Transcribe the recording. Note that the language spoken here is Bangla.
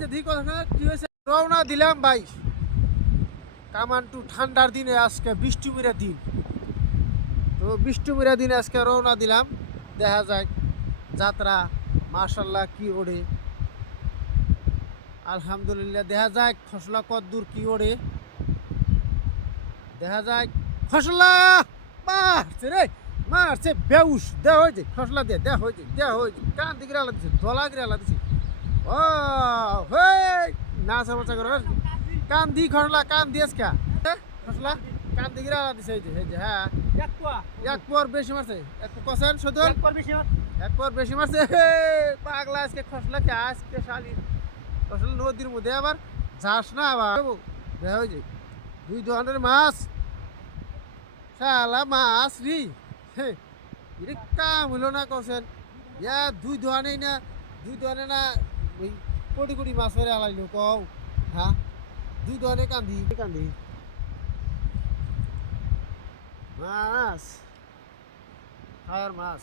যে ঠিক কথা কি হয়েছে রওনা দিলাম ভাই কামান্টু ঠান্ডার দিনে আজকে বৃষ্টিমিরা দিন তো বৃষ্টিমিরা দিনে আজকে রওনা দিলাম দেখা যায় যাত্রা মাশাল্লাহ কি ওড়ে আলহামদুলিল্লাহ দেখা যায় খসলা কদ্দুর কি ওড়ে দেখা যায় খসলা মারছে রে মারছে বেউস দেওয়া হয়েছে খসলা দিয়ে দেওয়া হয়েছে কান দিকে আলা দিছে দলা করে আলা দিছে ও হে না সমস্যা করো কান দি খসলা কান দিয়েছ কা খসলা কান দিকে আলা দিছে এই যে হ্যাঁ এক পর বেশি মারছে এক কসেন শুধু এক পর বেশি মারছে পাগলা আজকে খসলা কে আজকে শালি খসলা নদীর মধ্যে আবার যাস না আবার দেখা হয়েছে দুই ধরনের মাছ শালা মাছ রি এটা কাম হলো না কছেন ইয়া দুই ধরনের না ওই কোটি কোটি মাছ মেরে আলাইলো কও হ্যাঁ দুই ধরনের কান্দি মাছ খাওয়ার মাছ